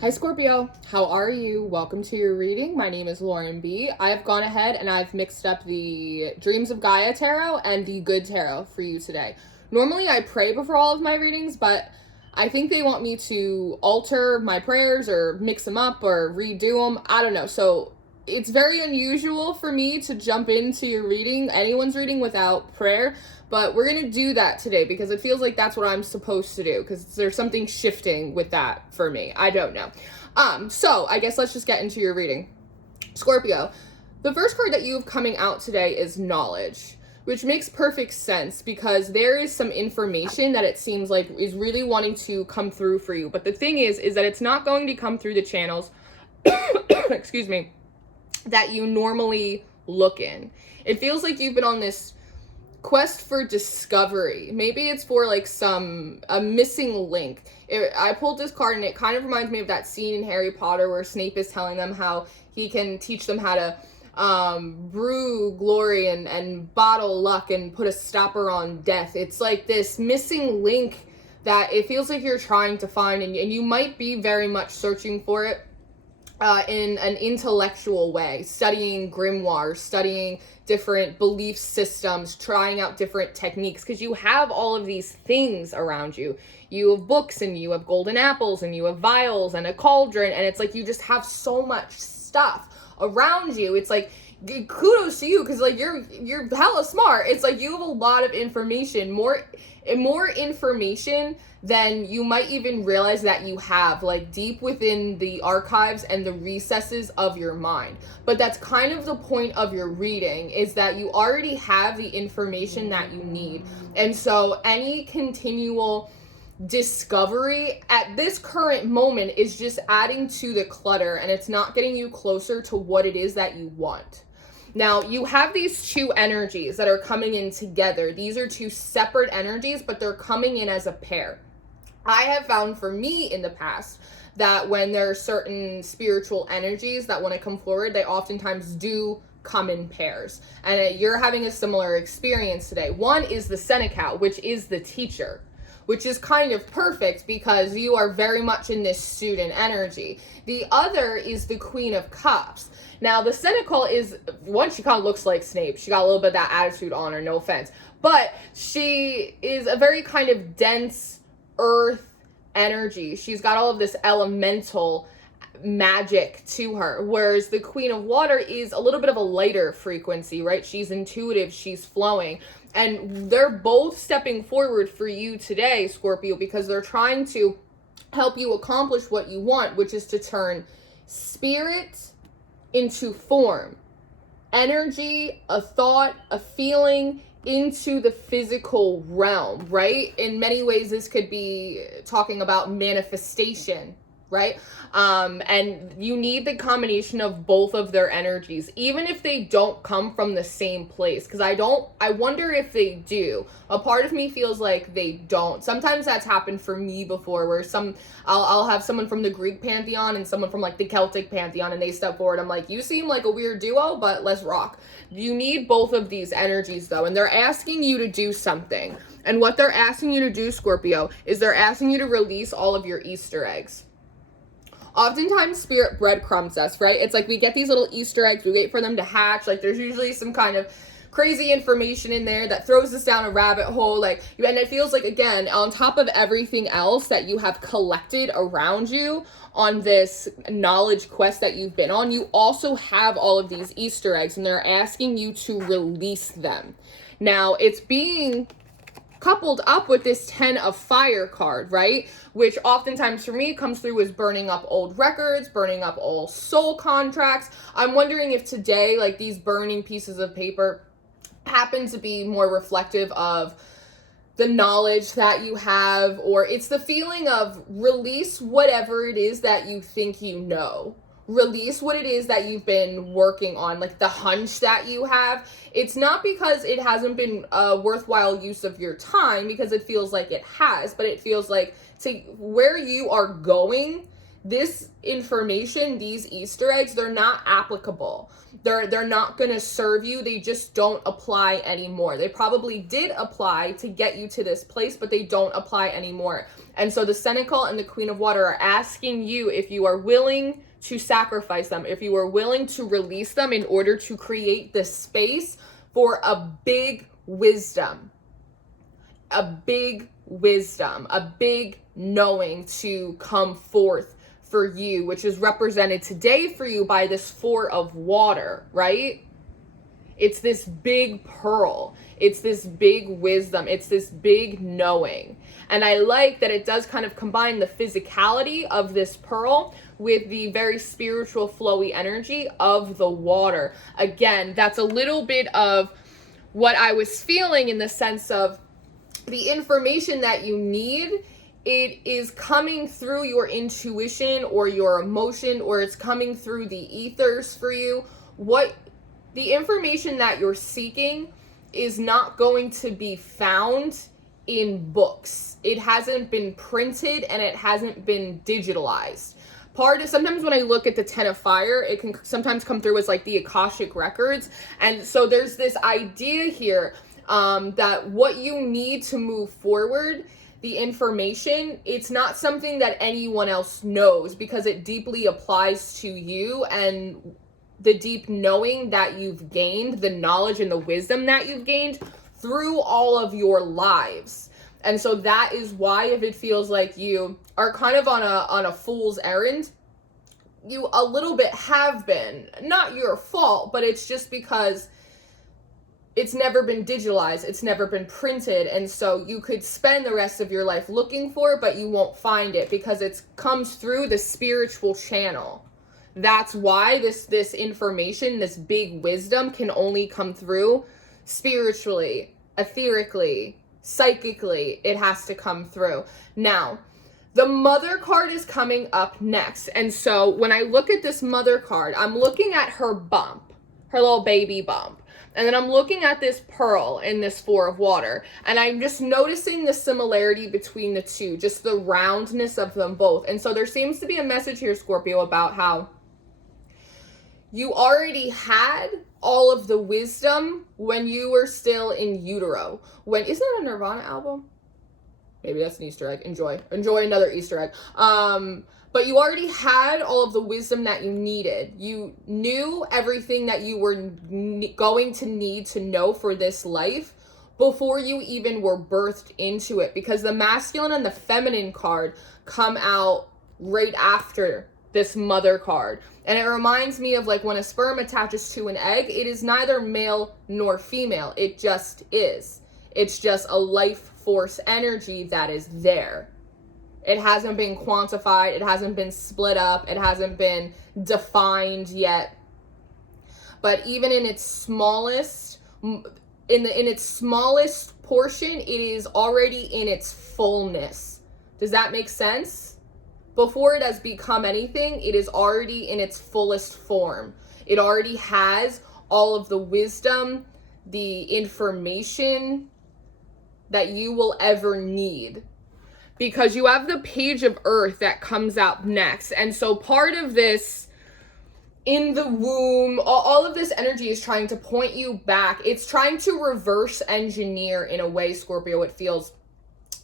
Hi Scorpio, how are you? Welcome to your reading. My name is Lauren B. I've gone ahead and I've mixed up the Dreams of Gaia Tarot and the Good Tarot for you today. Normally I pray before all of my readings, but I think they want me to alter my prayers or mix them up or redo them. I don't know. So it's very unusual for me to jump into your reading, anyone's reading, without prayer. But we're going to do that today because it feels like that's what I'm supposed to do, because there's something shifting with that for me. I don't know. So I guess let's just get into your reading. Scorpio, the first card that you have coming out today is Knowledge, which makes perfect sense because there is some information that it seems like is really wanting to come through for you. But the thing is that it's not going to come through the channels, excuse me, that you normally look in. It feels like you've been on this quest for discovery. Maybe it's for like a missing link. I pulled this card and it kind of reminds me of that scene in Harry Potter where Snape is telling them how he can teach them how to brew glory and bottle luck and put a stopper on death. It's like this missing link that it feels like you're trying to find, and you might be very much searching for it in an intellectual way, studying grimoires, studying different belief systems, trying out different techniques, because you have all of these things around you. You have books, and you have golden apples, and you have vials, and a cauldron, and it's like you just have so much stuff around you. It's like, kudos to you, because like you're hella smart. It's like you have a lot of information, more information than you might even realize that you have, like deep within the archives and the recesses of your mind. But that's kind of the point of your reading, is that you already have the information that you need. And so any continual discovery at this current moment is just adding to the clutter, and it's not getting you closer to what it is that you want. Now, you have these two energies that are coming in together. These are two separate energies, but they're coming in as a pair. I have found for me in the past that when there are certain spiritual energies that want to come forward, they oftentimes do come in pairs. And you're having a similar experience today. One is the Seneca, which is the teacher, which is kind of perfect because you are very much in this student energy. The other is the Queen of Cups. Now, the Seneca is, one, she kind of looks like Snape. She got a little bit of that attitude on her, no offense. But she is a very kind of dense earth energy. She's got all of this elemental magic to her, whereas the Queen of Water is a little bit of a lighter frequency, right? She's intuitive, she's flowing, and they're both stepping forward for you today, Scorpio, because they're trying to help you accomplish what you want, which is to turn spirit into form, energy, a thought, a feeling, into the physical realm, right? In many ways, this could be talking about manifestation, right? And you need the combination of both of their energies, even if they don't come from the same place. Because I wonder if they do. A part of me feels like they don't. Sometimes that's happened for me before, where I'll have someone from the Greek pantheon and someone from like the Celtic pantheon, and they step forward. I'm like, you seem like a weird duo, but let's rock. You need both of these energies though, and they're asking you to do something. And what they're asking you to do, Scorpio, is they're asking you to release all of your Easter eggs. Oftentimes spirit breadcrumbs us, right? It's like we get these little Easter eggs, we wait for them to hatch. Like there's usually some kind of crazy information in there that throws us down a rabbit hole. And it feels like, again, on top of everything else that you have collected around you on this knowledge quest that you've been on, you also have all of these Easter eggs, and they're asking you to release them. Now, it's being coupled up with this 10 of Fire card, right? Which oftentimes for me comes through as burning up old records, burning up old soul contracts. I'm wondering if today, like these burning pieces of paper happen to be more reflective of the knowledge that you have, or it's the feeling of release whatever it is that you think you know. Release what it is that you've been working on, like the hunch that you have. It's not because it hasn't been a worthwhile use of your time, because it feels like it has, but it feels like to where you are going, this information, these Easter eggs, they're not applicable. They're not going to serve you. They just don't apply anymore. They probably did apply to get you to this place, but they don't apply anymore. And so the Senecal and the Queen of Water are asking you if you are willing to sacrifice them, if you are willing to release them in order to create the space for a big wisdom, a big knowing to come forth for you, which is represented today for you by this Four of Water, right? It's this big pearl. It's this big wisdom. It's this big knowing. And I like that it does kind of combine the physicality of this pearl with the very spiritual flowy energy of the water. Again, that's a little bit of what I was feeling in the sense of the information that you need. It is coming through your intuition or your emotion, or it's coming through the ethers for you. What the information that you're seeking is not going to be found in books. It hasn't been printed and it hasn't been digitalized. Sometimes when I look at the Ten of Fire, it can sometimes come through as like the Akashic records. And so there's this idea here that what you need to move forward, the information, it's not something that anyone else knows because it deeply applies to you and the deep knowing that you've gained, the knowledge and the wisdom that you've gained through all of your lives. And so that is why, if it feels like you are kind of on a fool's errand, you a little bit have been. Not your fault, but it's just because it's never been digitalized, it's never been printed, and so you could spend the rest of your life looking for it, but you won't find it because it comes through the spiritual channel. That's why this information, this big wisdom can only come through spiritually, etherically, psychically. It has to come through. Now, the Mother card is coming up next. And so when I look at this Mother card, I'm looking at her bump, her little baby bump. And then I'm looking at this pearl in this Four of Water. And I'm just noticing the similarity between the two, just the roundness of them both. And so there seems to be a message here, Scorpio, about how you already had all of the wisdom when you were still in utero. Isn't that a Nirvana album? Maybe that's an Easter egg. Enjoy another Easter egg. But you already had all of the wisdom that you needed. You knew everything that you were going to need to know for this life before you even were birthed into it, because the masculine and the feminine card come out right after this Mother card. And it reminds me of like when a sperm attaches to an egg, it is neither male nor female. It just is. It's just a life force energy that is there. It hasn't been quantified. It hasn't been split up. It hasn't been defined yet. But even in its smallest, in its smallest portion, it is already in its fullness. Does that make sense? Before it has become anything, it is already in its fullest form. It already has all of the wisdom, the information that you will ever need. Because you have the Page of Earth that comes out next. And so part of this, in the womb, all of this energy is trying to point you back. It's trying to reverse engineer, in a way, Scorpio, it feels,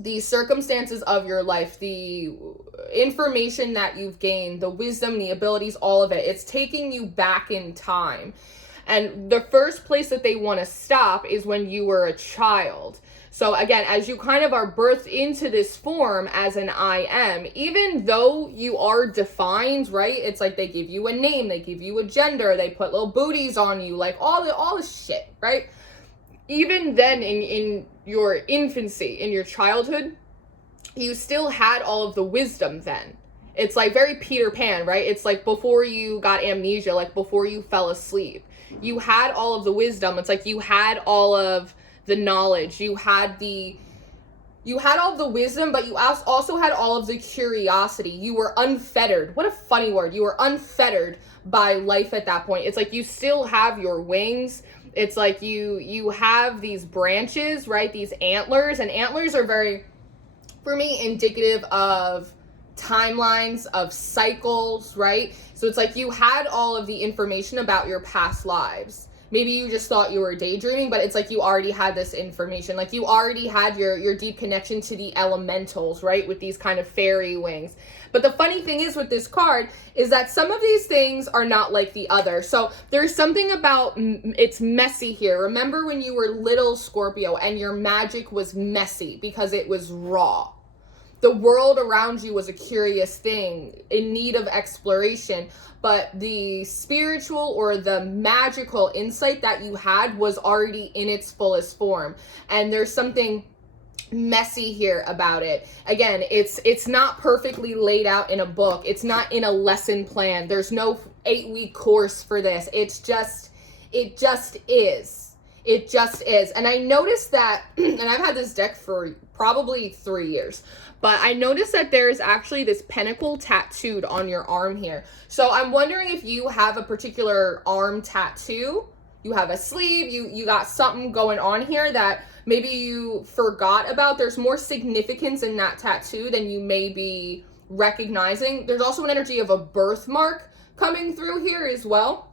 the circumstances of your life, the information that you've gained, the wisdom, the abilities, all of it. It's taking you back in time. And the first place that they want to stop is when you were a child. So again, as you kind of are birthed into this form as an I am, even though you are defined, right? It's like they give you a name, they give you a gender, they put little booties on you, like all the shit, right? Even then in your infancy, in your childhood, you still had all of the wisdom then. It's like very Peter Pan, right? It's like before you got amnesia, like before you fell asleep. You had all of the wisdom. It's like you had all of the knowledge. You had all of the wisdom, but you also had all of the curiosity. You were unfettered. What a funny word. You were unfettered by life at that point. It's like you still have your wings. It's like you have these branches, right? These antlers, and antlers are very, for me, indicative of timelines, of cycles, right? So it's like you had all of the information about your past lives. maybe you just thought you were daydreaming, but it's like you already had this information. Like you already had your deep connection to the elementals, right? With these kind of fairy wings. But the funny thing is with this card is that some of these things are not like the other. So there's something about it's messy here. Remember when you were little, Scorpio, and your magic was messy because it was raw. The world around you was a curious thing in need of exploration, but the spiritual or the magical insight that you had was already in its fullest form. And there's something messy here about it. Again, it's not perfectly laid out in a book. It's not in a lesson plan. There's no 8-week course for this. It just is. It just is. And I noticed that, and I've had this deck for probably 3 years, but I noticed that there's actually this pentacle tattooed on your arm here. So I'm wondering if you have a particular arm tattoo. You have a sleeve, you got something going on here that maybe you forgot about. There's more significance in that tattoo than you may be recognizing. There's also an energy of a birthmark coming through here as well.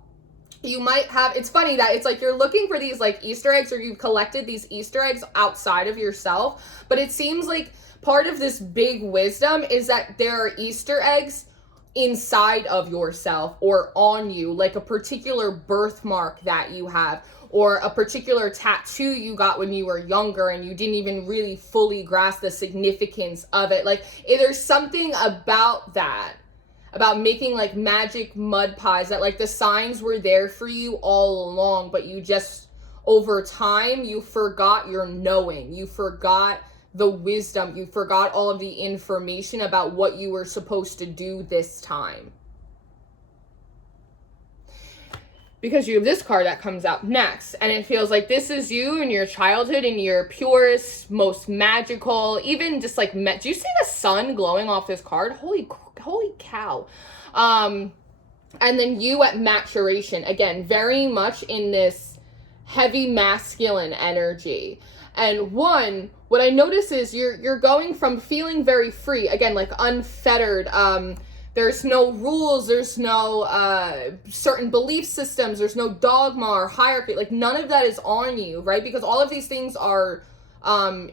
You might have, it's funny that it's like you're looking for these like Easter eggs, or you've collected these Easter eggs outside of yourself, but it seems like part of this big wisdom is that there are Easter eggs inside of yourself or on you, like a particular birthmark that you have, or a particular tattoo you got when you were younger and you didn't even really fully grasp the significance of it. Like there's something about that, about making like magic mud pies, that like the signs were there for you all along, but you just, over time, you forgot your knowing. You forgot the wisdom. You forgot all of the information about what you were supposed to do this time. Because you have this card that comes out next, and it feels like this is you in your childhood, in your purest, most magical, even just like, do you see the sun glowing off this card? Holy cow. And then you at maturation, again, very much in this heavy masculine energy. And what I notice is you're going from feeling very free, again, like unfettered, there's no rules, there's no certain belief systems, there's no dogma or hierarchy, like none of that is on you, right? Because all of these things are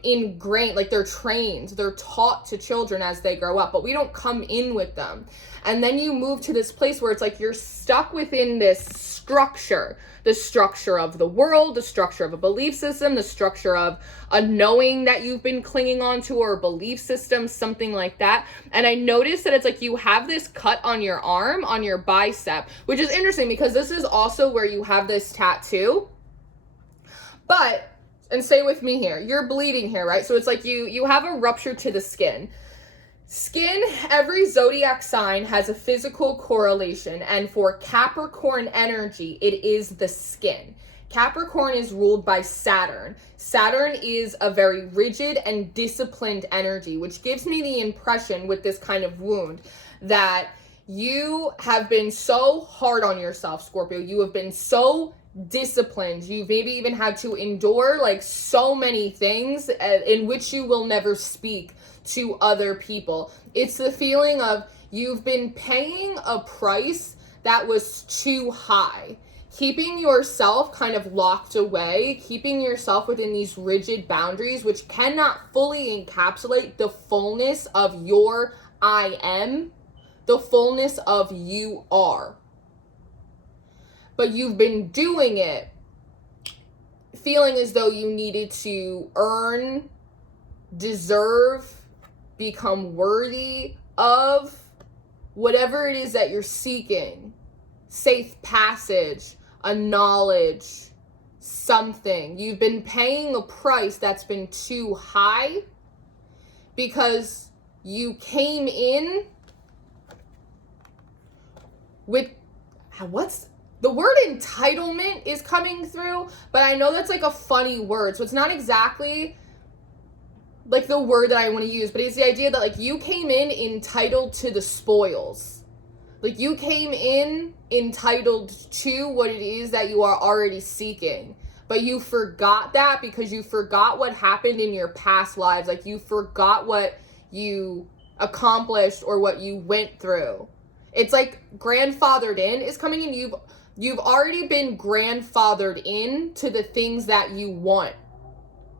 ingrained, like they're trained, they're taught to children as they grow up, but we don't come in with them. And then you move to this place where it's like you're stuck within this structure, the structure of the world, the structure of a belief system, the structure of a knowing that you've been clinging on to, or a belief system, something like that. And I noticed that it's like you have this cut on your arm, on your bicep, which is interesting because this is also where you have this tattoo. But, and stay with me here, you're bleeding here, right? So it's like you have a rupture to the skin. Every zodiac sign has a physical correlation, and for Capricorn energy, it is the skin. Capricorn is ruled by Saturn. Saturn is a very rigid and disciplined energy, which gives me the impression with this kind of wound that you have been so hard on yourself, Scorpio. You have been so disciplined. You've maybe even had to endure like so many things in which you will never speak to other people. It's the feeling of you've been paying a price that was too high, keeping yourself kind of locked away, keeping yourself within these rigid boundaries, which cannot fully encapsulate the fullness of your I am, the fullness of you are. But you've been doing it feeling as though you needed to earn, deserve, become worthy of whatever it is that you're seeking. Safe passage, a knowledge, something. You've been paying a price that's been too high because you came in with, the word entitlement is coming through, but I know that's like a funny word, so it's not exactly like the word that I want to use, but it's the idea that like you came in entitled to the spoils. Like you came in entitled to what it is that you are already seeking, but you forgot that because you forgot what happened in your past lives. Like you forgot what you accomplished or what you went through. It's like grandfathered in is coming in. You've already been grandfathered in to the things that you want.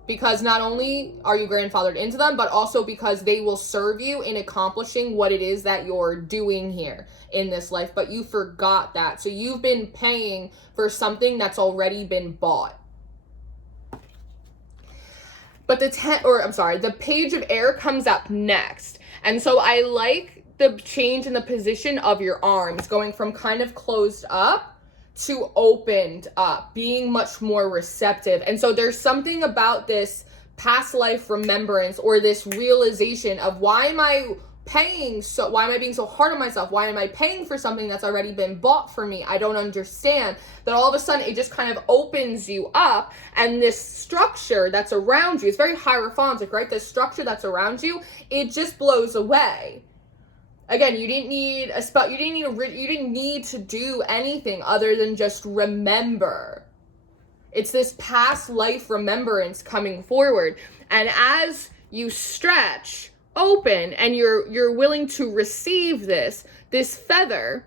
Because not only are you grandfathered into them, but also because they will serve you in accomplishing what it is that you're doing here in this life. But you forgot that. So you've been paying for something that's already been bought. But the Page of Air comes up next. And so I like the change in the position of your arms, going from kind of closed up to opened up, being much more receptive. And so there's something about this past life remembrance, or this realization of why am I being so hard on myself? Why am I paying for something that's already been bought for me? I don't understand. That all of a sudden it just kind of opens you up, and this structure that's around you, it's very hierophantic, right? This structure that's around you, it just blows away. Again, you didn't need a spell. You didn't need to do anything other than just remember. It's this past life remembrance coming forward. And as you stretch open and you're willing to receive this feather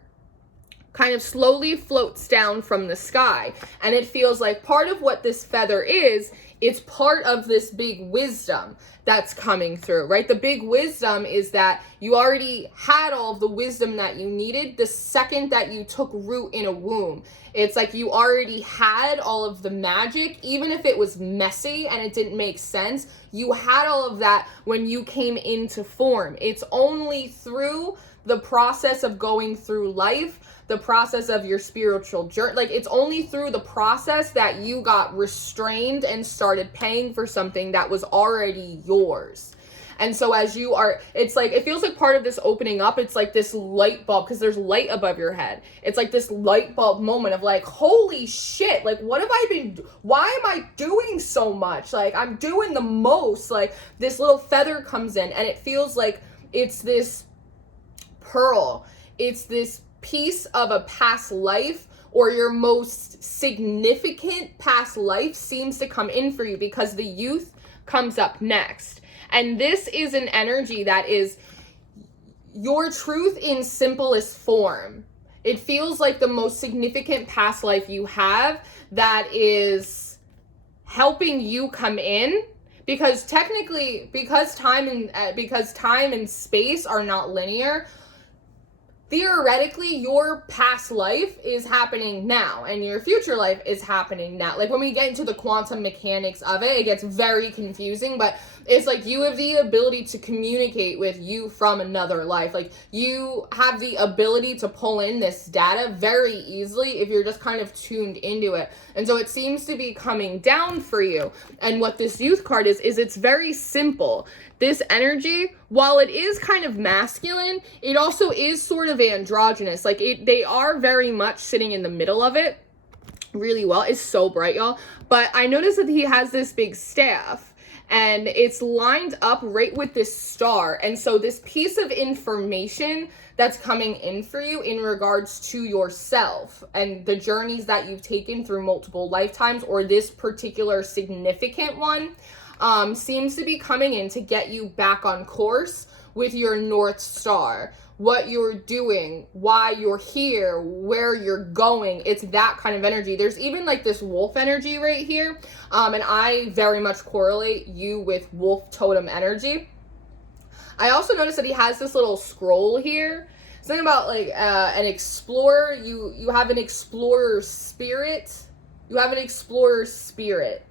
kind of slowly floats down from the sky. And it feels like part of what this feather is, it's part of this big wisdom that's coming through, right? The big wisdom is that you already had all of the wisdom that you needed the second that you took root in a womb. It's like you already had all of the magic, even if it was messy and it didn't make sense. You had all of that when you came into form. It's only through the process of going through life, the process of your spiritual journey, like it's only through the process that you got restrained and started paying for something that was already yours. And so as you are, it's like, it feels like part of this opening up, it's like this light bulb, because there's light above your head. It's like this light bulb moment of like, holy shit, like what have I been, why am I doing so much? Like I'm doing the most. Like this little feather comes in and it feels like it's this pearl. It's this piece of a past life, or your most significant past life seems to come in for you, because the youth comes up next. And this is an energy that is your truth in simplest form. It feels like the most significant past life you have that is helping you come in, because technically, because time and space are not linear, theoretically, your past life is happening now and your future life is happening now. Like when we get into the quantum mechanics of it, it gets very confusing, but it's like you have the ability to communicate with you from another life. Like you have the ability to pull in this data very easily if you're just kind of tuned into it. And so it seems to be coming down for you. And what this youth card is it's very simple. This energy, while it is kind of masculine, it also is sort of androgynous. Like they are very much sitting in the middle of it really well. It's so bright, y'all. But I noticed that he has this big staff and it's lined up right with this star. And so this piece of information that's coming in for you in regards to yourself and the journeys that you've taken through multiple lifetimes, or this particular significant one, seems to be coming in to get you back on course with your North Star, what you're doing, why you're here, where you're going. It's that kind of energy. There's even like this wolf energy right here. And I very much correlate you with wolf totem energy. I also noticed that he has this little scroll here. Something about like an explorer. You have an explorer spirit. You have an explorer spirit.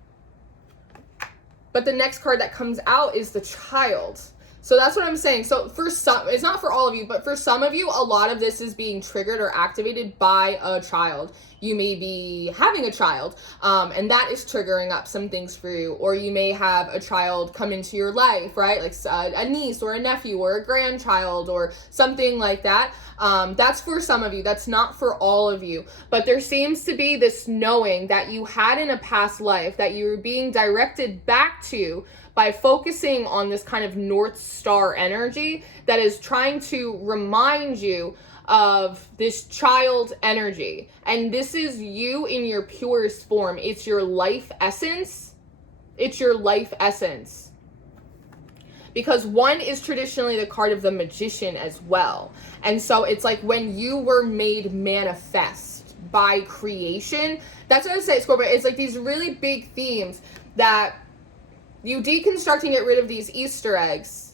But the next card that comes out is the Child. So that's what I'm saying. So for some, it's not for all of you, but for some of you, a lot of this is being triggered or activated by a child. You may be having a child, and that is triggering up some things for you. Or you may have a child come into your life, right? Like a niece or a nephew or a grandchild or something like that. That's for some of you. That's not for all of you. But there seems to be this knowing that you had in a past life that you were being directed back to by focusing on this kind of North Star energy that is trying to remind you of this child energy. And this is you in your purest form. It's your life essence. It's your life essence. because 1 is traditionally the card of the magician as well. And so it's like when you were made manifest by creation, that's what I say, Scorpio. It's like these really big themes that you deconstruct and get rid of these Easter eggs.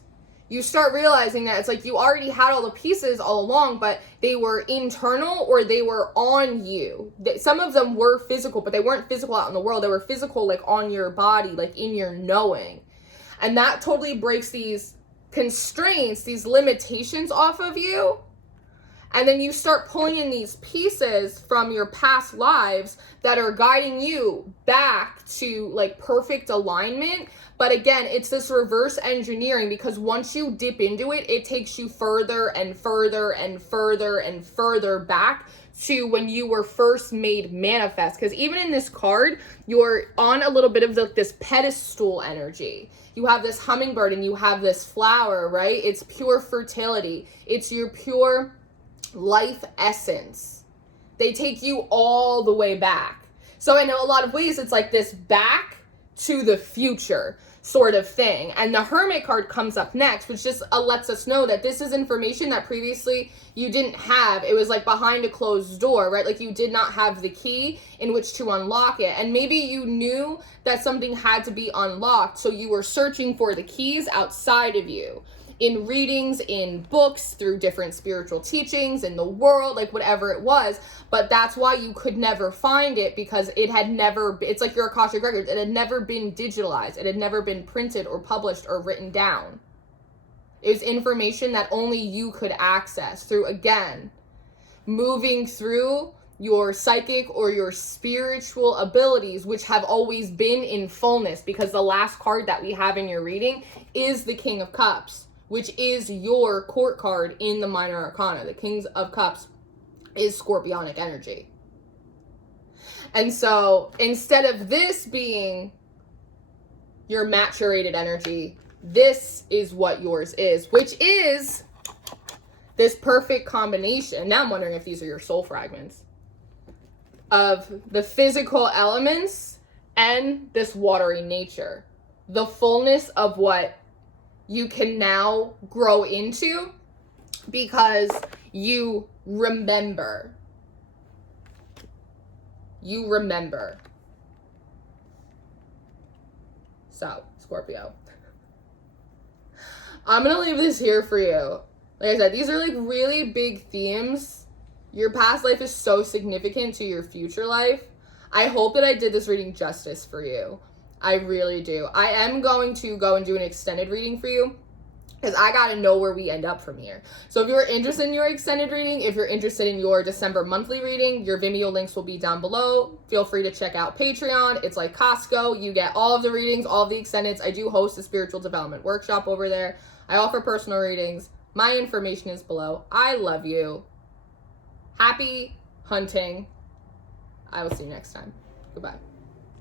You start realizing that it's like you already had all the pieces all along, but they were internal or they were on you. Some of them were physical, but they weren't physical out in the world. They were physical, like on your body, like in your knowing. And that totally breaks these constraints, these limitations off of you. And then you start pulling in these pieces from your past lives that are guiding you back to like perfect alignment. But again, it's this reverse engineering, because once you dip into it, it takes you further and further and further and further back to when you were first made manifest. Because even in this card, you're on a little bit of this pedestal energy. You have this hummingbird and you have this flower, right? It's pure fertility. It's your pure life essence. They take you all the way back. So in a lot of ways, it's like this back to the future sort of thing. And the Hermit card comes up next, which just lets us know that this is information that previously you didn't have. It was like behind a closed door, right? Like you did not have the key in which to unlock it. And maybe you knew that something had to be unlocked, so you were searching for the keys outside of you. In readings, in books, through different spiritual teachings, in the world, like whatever it was. But that's why you could never find it, because it had never, it's like your Akashic records, it had never been digitalized. It had never been printed or published or written down. It was information that only you could access through, again, moving through your psychic or your spiritual abilities, which have always been in fullness, because the last card that we have in your reading is the King of Cups, which is your court card in the Minor Arcana. The King of Cups is Scorpionic energy. And so instead of this being your maturated energy, this is what yours is, which is this perfect combination. Now I'm wondering if these are your soul fragments of the physical elements and this watery nature. The fullness of what you can now grow into because you remember. You remember. So, Scorpio, I'm going to leave this here for you. Like I said, these are like really big themes. Your past life is so significant to your future life. I hope that I did this reading justice for you. I really do. I am going to go and do an extended reading for you, because I got to know where we end up from here. So if you're interested in your extended reading, if you're interested in your December monthly reading, your Vimeo links will be down below. Feel free to check out Patreon. It's like Costco. You get all of the readings, all of the extendeds. I do host a spiritual development workshop over there. I offer personal readings. My information is below. I love you. Happy hunting. I will see you next time. Goodbye.